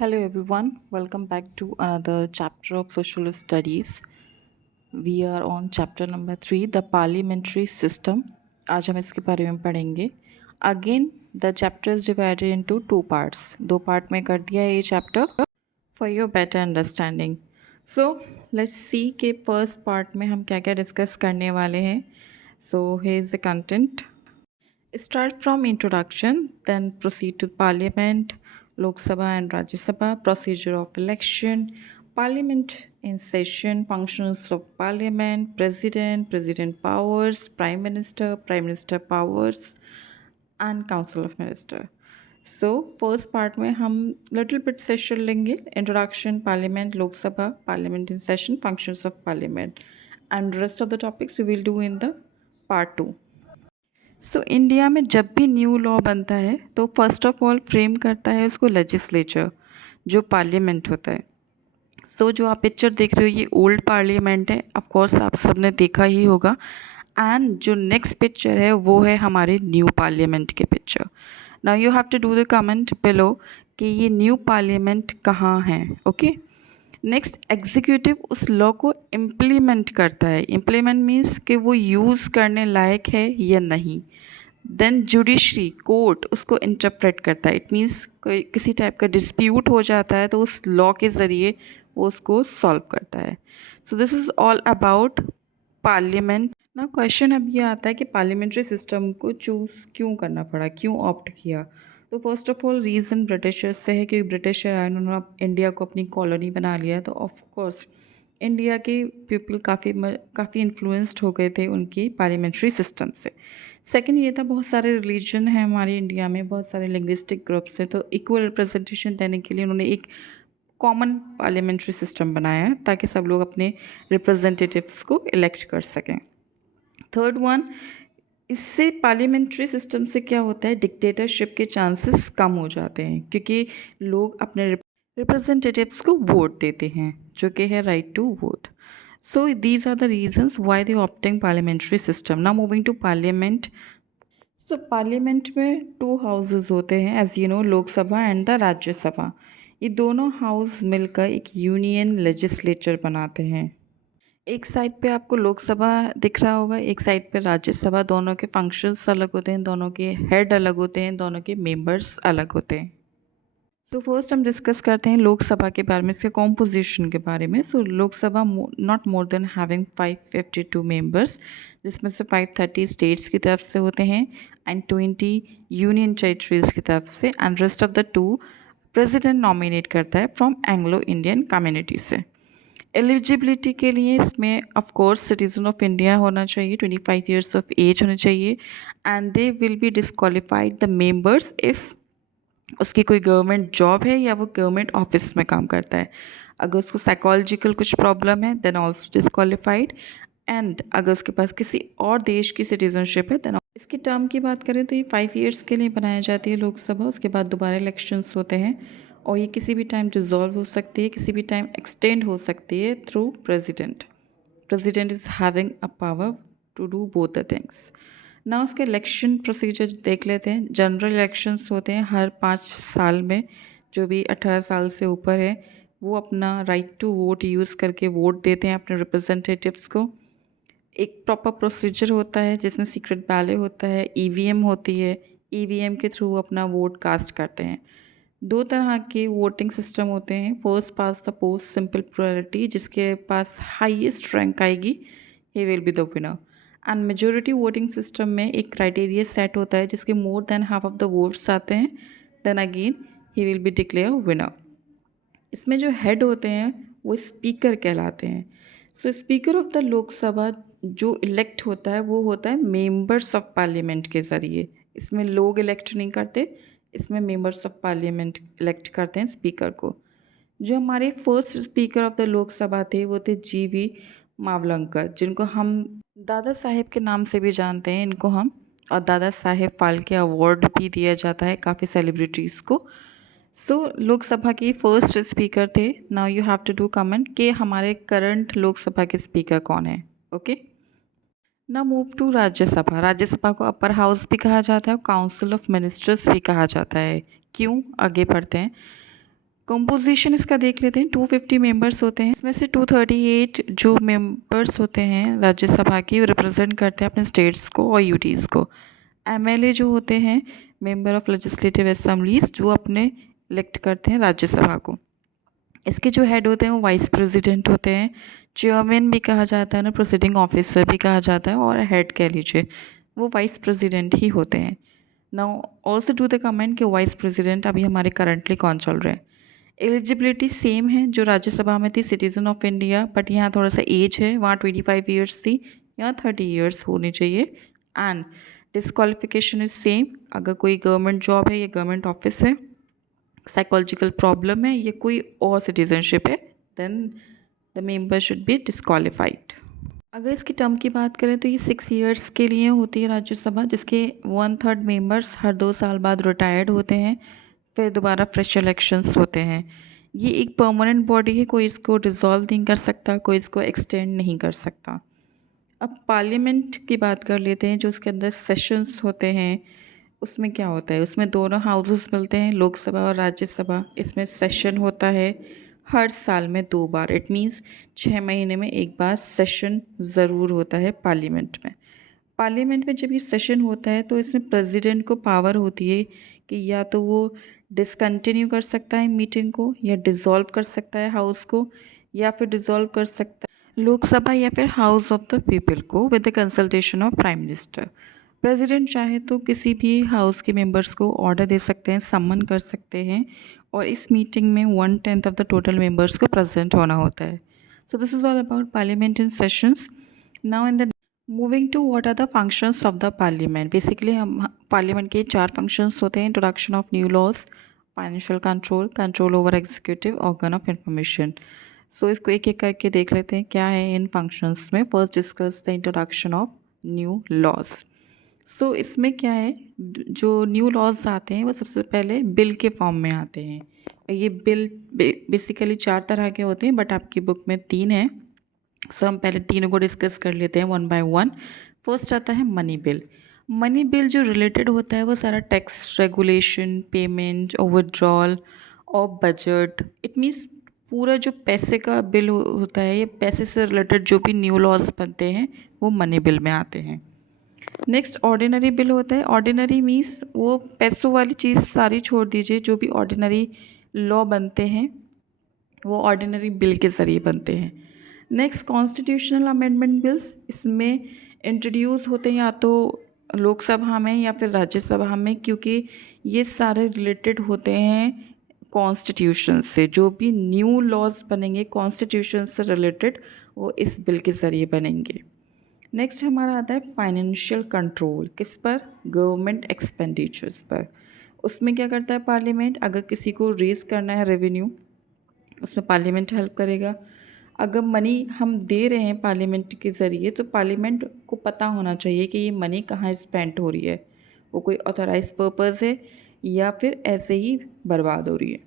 Hello everyone, welcome back to another chapter of social studies. We are on chapter number 3, the parliamentary system. आज हम इसके बारे में पढ़ेंगे. Again, the chapter is divided into two parts. दो part में कर दिया है ये chapter for your better understanding. So, let's see कि first part में हम क्या क्या डिस्कस करने वाले हैं. So, here is the content. Start from introduction, then proceed to Parliament, Lok Sabha and Rajya Sabha, procedure of election, Parliament in session, functions of Parliament, President, President powers, Prime Minister powers, and Council of Minister. So first part में हम little bit session लेंगे, introduction, Parliament, Lok Sabha, Parliament in session, functions of Parliament, and rest of the topics we will do in the part 2. So India में जब भी new law बनता है तो first of all frame करता है उसको लेजिस्लेचर, जो पार्लियामेंट होता है. सो जो आप पिक्चर देख रहे हो ये ओल्ड पार्लियामेंट है, ऑफ कोर्स आप सबने देखा ही होगा. एंड जो नेक्स्ट पिक्चर है वो है हमारे न्यू पार्लियामेंट के picture. Now you have to do the comment below कि ये न्यू पार्लियामेंट कहाँ है. ओके. नेक्स्ट, एग्जीक्यूटिव उस लॉ को इम्प्लीमेंट करता है. इम्प्लीमेंट मीन्स कि वो यूज़ करने लायक है या नहीं. देन जुडिशरी, कोर्ट, उसको इंटरप्रेट करता है. इट मीन्स कोई किसी टाइप का डिस्प्यूट हो जाता है तो उस लॉ के ज़रिए वो उसको सॉल्व करता है. So this is all about parliament. ना क्वेश्चन अब ये आता है कि पार्लियामेंट्री सिस्टम को चूज़ क्यों करना पड़ा, क्यों ऑप्ट किया. तो first of all reason Britishers से है, क्योंकि ब्रिटिशर आए, उन्होंने इंडिया को अपनी कॉलोनी बना लिया. तो ऑफ कोर्स इंडिया के पीपल काफ़ी इन्फ्लुएंस्ड हो गए थे उनकी पार्लियामेंट्री सिस्टम से. सेकंड ये था, बहुत सारे रिलीजन हैं हमारे इंडिया में, बहुत सारे लिंग्विस्टिक ग्रुप्स हैं, तो इक्वल रिप्रेजेंटेशन देने के लिए उन्होंने एक कॉमन पार्लियामेंट्री सिस्टम बनाया है ताकि सब लोग अपने रिप्रेजेंटेटिव्स को इलेक्ट कर सकें. थर्ड वन, इससे पार्लियामेंट्री सिस्टम से क्या होता है, डिक्टेटरशिप के चांसेस कम हो जाते हैं क्योंकि लोग अपने रिप्रेजेंटेटिव्स को वोट देते हैं, जो कि है right to vote. So these are the reasons why they opting parliamentary system. Now moving to parliament. So parliament में टू हाउसेस होते हैं as you know, Lok Sabha and the Rajya Sabha. ये दोनों हाउस मिलकर एक यूनियन लेजिस्लेचर बनाते हैं. एक साइड पे आपको लोकसभा दिख रहा होगा, एक साइड पे राज्यसभा. दोनों के फंक्शंस अलग होते हैं, दोनों के हेड अलग होते हैं, दोनों के मेंबर्स अलग होते हैं. सो फर्स्ट हम डिस्कस करते हैं लोकसभा के बारे में, इसके कॉम्पोजिशन के बारे में. So Lok Sabha not more than having 552 members, जिसमें से 530 स्टेट्स की तरफ से होते हैं एंड 20 यूनियन टेरिटरीज की तरफ से, and rest of the 2 president nominate करता है फ्रॉम एंग्लो इंडियन कम्युनिटी से. एलिजिबिलिटी के लिए इसमें of course citizen of India होना चाहिए, 25 ईयर्स ऑफ एज होने चाहिए, and they will be disqualified the members if उसकी कोई गवर्नमेंट जॉब है या वो गवर्नमेंट ऑफिस में काम करता है. अगर उसको साइकोलॉजिकल कुछ प्रॉब्लम है देन ऑल्सो डिस्क्वालीफाइड. एंड अगर उसके पास किसी और देश की सिटीजनशिप है देन. इसकी टर्म की बात करें तो ये 5 ईयर्स के लिए बनाई जाती है लोकसभा. उसके बाद दोबारा इलेक्शंस होते हैं और ये किसी भी टाइम डिज़ोल्व हो सकती है, किसी भी टाइम एक्सटेंड हो सकती है through president. President is having a power to do both the things. ना उसके इलेक्शन प्रोसीजर देख लेते हैं. जनरल इलेक्शंस होते हैं हर 5 साल में. जो भी 18 साल से ऊपर है वो अपना राइट टू वोट यूज़ करके वोट देते हैं अपने रिप्रेजेंटेटिव्स को. एक प्रॉपर प्रोसीजर होता है जिसमें सीक्रेट बैलेट होता है, ईवीएम होती है, ईवीएम के थ्रू अपना वोट कास्ट करते हैं. दो तरह के वोटिंग सिस्टम होते हैं, first past the post simple priority, जिसके पास हाईएस्ट रैंक आएगी he will be the winner. And majority voting system में एक क्राइटेरिया सेट होता है जिसके more than half of the votes आते हैं then again he will be declare winner. इसमें जो हेड होते हैं वो स्पीकर कहलाते हैं. So speaker of the Lok Sabha जो इलेक्ट होता है वो होता है मेंबर्स ऑफ पार्लियामेंट के ज़रिए. इसमें लोग इलेक्ट नहीं करते, इसमें मेंबर्स ऑफ पार्लियामेंट इलेक्ट करते हैं स्पीकर को. जो हमारे first speaker of the Lok Sabha थे वो थे जीवी मावलंकर, जिनको हम दादा साहेब के नाम से भी जानते हैं इनको हम, और दादा साहेब फाल्के अवार्ड भी दिया जाता है काफ़ी सेलिब्रिटीज़ को. सो लोकसभा की फर्स्ट स्पीकर थे. Now you have to do comment कि हमारे करंट लोकसभा के स्पीकर कौन है. ओके. ना मूव टू राज्यसभा. राज्यसभा को अपर हाउस भी कहा जाता है और काउंसिल ऑफ मिनिस्टर्स भी कहा जाता है. क्यों, आगे बढ़ते हैं. कंपोजिशन इसका देख लेते हैं। 250 मेंबर्स होते हैं, इसमें से 238 जो मेंबर्स होते हैं राज्यसभा के, वो रिप्रेजेंट करते हैं अपने स्टेट्स को और यूटीज़ को। एमएलए जो होते हैं मेंबर ऑफ लेजिस्लेटिव असेंबलीज, जो अपने इलेक्ट करते हैं राज्यसभा को। इसके जो हेड होते हैं वो वाइस प्रेसिडेंट होते हैं, चेयरमैन भी कहा जाता है ना, प्रोसीडिंग ऑफिसर भी कहा जाता है, और हेड कह लीजिए, वो वाइस प्रेसिडेंट ही होते हैं। Now also do the comment कि वाइस प्रेसिडेंट अभी हमारे करंटली कौन चल रहे हैं। एलिजिबिलिटी सेम है जो राज्यसभा में थी, सिटीज़न ऑफ इंडिया, बट यहाँ थोड़ा सा एज है, वहाँ 25 ईयर्स थी, यहाँ 30 ईयर्स होनी चाहिए। एंड डिस्क्वालिफिकेशन इज सेम, अगर कोई गवर्नमेंट जॉब है या गवर्नमेंट ऑफिस है, साइकोलॉजिकल प्रॉब्लम है या कोई और सिटीजनशिप है, then the member should be disqualified. अगर इसकी टर्म की बात करें तो ये 6 ईयर्स के लिए होती है राज्यसभा, जिसके 1/3 मेंबर्स हर 2 साल बाद रिटायर्ड होते हैं, फिर दोबारा फ्रेश इलेक्शंस होते हैं। ये एक परमानेंट बॉडी है, कोई इसको डिसॉल्व नहीं कर सकता, कोई इसको एक्सटेंड नहीं कर सकता। अब पार्लियामेंट की बात कर लेते हैं, जो उसके अंदर सेशंस होते हैं। उसमें क्या होता है, उसमें दोनों हाउसेस मिलते हैं, लोकसभा और राज्यसभा। इसमें सेशन होता है हर साल में 2 बार, इट मीन्स 6 महीने में एक बार सेशन ज़रूर होता है पार्लियामेंट में। पार्लियामेंट में जब ये सेशन होता है तो इसमें प्रेसिडेंट को पावर होती है कि या तो वो डिसकंटिन्यू कर सकता है मीटिंग को, या डिसॉल्व कर सकता है हाउस को, या फिर डिसॉल्व कर सकता है लोकसभा या फिर हाउस ऑफ द पीपल को with the consultation of prime minister. President चाहे तो किसी भी हाउस के मेंबर्स को ऑर्डर दे सकते हैं, सम्मन कर सकते हैं, और इस मीटिंग में 1/10 ऑफ द टोटल मेंबर्स को प्रेजेंट होना होता है। So this is all about parliament in sessions. Now in the moving to what are the functions of the parliament. Basically हम पार्लियामेंट के 4 फंक्शंस होते हैं: introduction of new laws, financial control, control over executive organ of information. So इसको एक एक करके देख लेते हैं क्या है इन फंक्शंस में। First discuss the introduction of new laws. So इसमें क्या है, जो न्यू लॉज आते हैं वो सबसे पहले बिल के फॉर्म में आते हैं। ये बिल बेसिकली 4 तरह के होते हैं, बट आपकी बुक में 3 हैं। सो हम पहले तीनों को डिस्कस कर लेते हैं वन बाय वन। फर्स्ट आता है मनी बिल। मनी बिल जो रिलेटेड होता है वो सारा टैक्स रेगुलेशन, पेमेंट और विड्रॉल और बजट, इट मीन्स पूरा जो पैसे का बिल होता है, ये पैसे से रिलेटेड जो भी न्यू लॉज बनते हैं वो मनी बिल में आते हैं। नेक्स्ट ऑर्डिनरी बिल होता है। ऑर्डिनरी मीन्स वो पैसों वाली चीज़ सारी छोड़ दीजिए, जो भी ऑर्डिनरी लॉ बनते हैं वो ऑर्डिनरी बिल के ज़रिए बनते हैं। नेक्स्ट कॉन्स्टिट्यूशनल अमेंडमेंट बिल्स, इसमें इंट्रोड्यूस होते हैं या तो लोकसभा में या फिर राज्यसभा में, क्योंकि ये सारे रिलेटेड होते हैं कॉन्स्टिट्यूशन से। जो भी न्यू लॉज बनेंगे कॉन्स्टिट्यूशन से रिलेटेड, वो इस बिल के ज़रिए बनेंगे। नेक्स्ट हमारा आता है फाइनेंशियल कंट्रोल। किस पर? गवर्नमेंट एक्सपेंडिचर्स पर। उसमें क्या करता है पार्लियामेंट, अगर किसी को रेज़ करना है रेवेन्यू, उसमें पार्लियामेंट हेल्प करेगा। अगर मनी हम दे रहे हैं पार्लियामेंट के ज़रिए, तो पार्लियामेंट को पता होना चाहिए कि ये मनी कहाँ स्पेंड हो रही है, वो कोई ऑथराइज पर्पज़ है या फिर ऐसे ही बर्बाद हो रही है।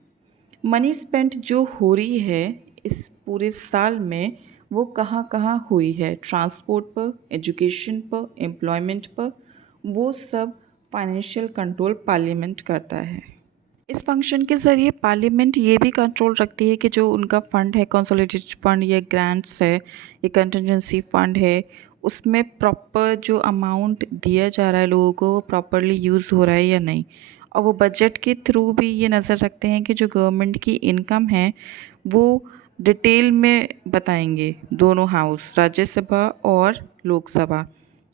मनी स्पेंड जो हो रही है इस पूरे साल में, वो कहाँ कहाँ हुई है, ट्रांसपोर्ट पर, एजुकेशन पर, एम्प्लॉयमेंट पर, वो सब फाइनेंशियल कंट्रोल पार्लियामेंट करता है। इस फंक्शन के ज़रिए पार्लियामेंट ये भी कंट्रोल रखती है कि जो उनका फ़ंड है, कंसोलिडेटेड फंड या ग्रांट्स है या कंटिजेंसी फ़ंड है, उसमें प्रॉपर जो अमाउंट दिया जा रहा है लोगों को, वो प्रॉपरली यूज़ हो रहा है या नहीं। और वो बजट के थ्रू भी ये नज़र रखते हैं कि जो गवर्नमेंट की इनकम है वो डिटेल में बताएंगे दोनों हाउस, राज्यसभा और लोकसभा,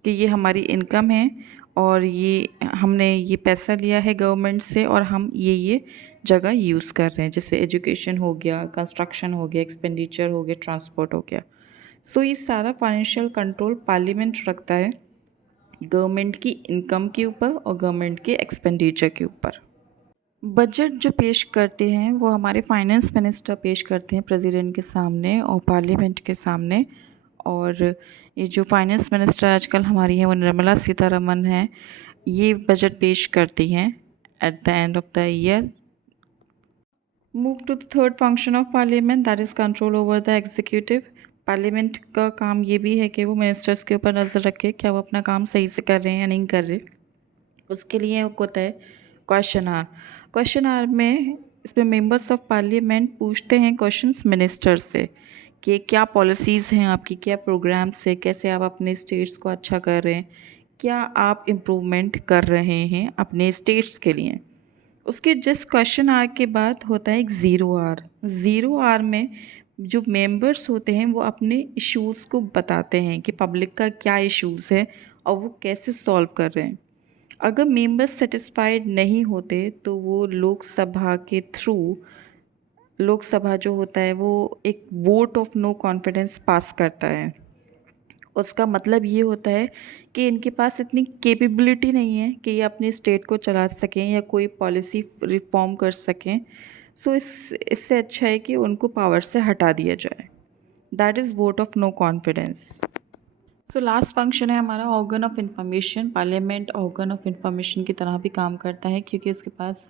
कि ये हमारी इनकम है और ये हमने ये पैसा लिया है गवर्नमेंट से और हम ये जगह यूज़ कर रहे हैं, जैसे एजुकेशन हो गया, कंस्ट्रक्शन हो गया, एक्सपेंडिचर हो गया, ट्रांसपोर्ट हो गया। सो ये सारा फाइनेंशियल कंट्रोल पार्लियामेंट रखता है गवर्नमेंट की इनकम के ऊपर और गवर्नमेंट के एक्सपेंडिचर के ऊपर। बजट जो पेश करते हैं वो हमारे फाइनेंस मिनिस्टर पेश करते हैं प्रेसिडेंट के सामने और पार्लियामेंट के सामने। और ये जो फाइनेंस मिनिस्टर आजकल हमारी हैं वो निर्मला सीतारमन हैं, ये बजट पेश करती हैं at the end of the year. Move to the third function of parliament, that is control over the executive. Parliament का काम ये भी है कि वो मिनिस्टर्स के ऊपर नज़र रखे क्या वो अपना काम सही से कर रहे हैं या नहीं कर रहे। उसके लिए होता है क्वेश्चन आवर। क्वेश्चन आवर में इसमें मेंबर्स ऑफ पार्लियामेंट पूछते हैं क्वेश्चंस मिनिस्टर से कि क्या पॉलिसीज़ हैं आपकी, क्या प्रोग्राम्स है, कैसे आप अपने स्टेट्स को अच्छा कर रहे हैं, क्या आप इम्प्रूवमेंट कर रहे हैं अपने स्टेट्स के लिए। उसके जस्ट क्वेश्चन आर के बाद होता है एक ज़ीरो आर में जो मेंबर्स होते हैं वो अपने इश्यूज़ को बताते हैं कि पब्लिक का क्या इश्यूज़ है और वो कैसे सॉल्व कर रहे हैं। अगर मेंबर्स सेटिस्फाइड नहीं होते तो वो लोकसभा के थ्रू, लोकसभा जो होता है वो एक वोट ऑफ नो कॉन्फिडेंस पास करता है। उसका मतलब ये होता है कि इनके पास इतनी कैपेबिलिटी नहीं है कि ये अपने स्टेट को चला सकें या कोई पॉलिसी रिफॉर्म कर सकें। सो इससे अच्छा है कि उनको पावर से हटा दिया जाए। That is vote of no confidence. So last function है हमारा organ of information. Parliament organ of information की तरह भी काम करता है क्योंकि उसके पास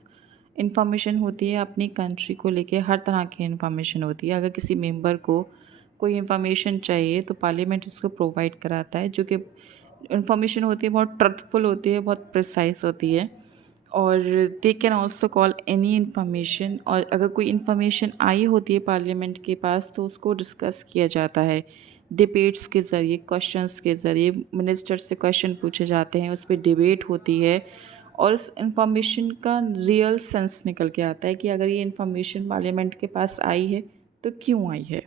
इंफॉर्मेशन होती है अपनी कंट्री को लेके, हर तरह की इंफॉर्मेशन होती है। अगर किसी मेंबर को कोई इंफॉर्मेशन चाहिए तो पार्लियामेंट उसको प्रोवाइड कराता है, जो कि इंफॉर्मेशन होती है बहुत ट्रथफुल होती है, बहुत प्रिसाइज होती है। और they can also call any information, और अगर कोई इन्फॉर्मेशन आई होती है पार्लियामेंट के पास तो उसको डिस्कस किया जाता है डिबेट्स के ज़रिए, क्वेश्चंस के ज़रिए। मिनिस्टर से क्वेश्चन पूछे जाते हैं, उस पर डिबेट होती है और उस इंफॉर्मेशन का रियल सेंस निकल के आता है कि अगर ये इन्फॉर्मेशन पार्लियामेंट के पास आई है तो क्यों आई है।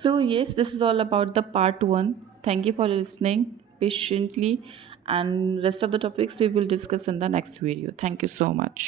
So yes, this is all about the part 1. Thank you for listening patiently, and rest of the topics we will discuss in the next video. Thank you so much.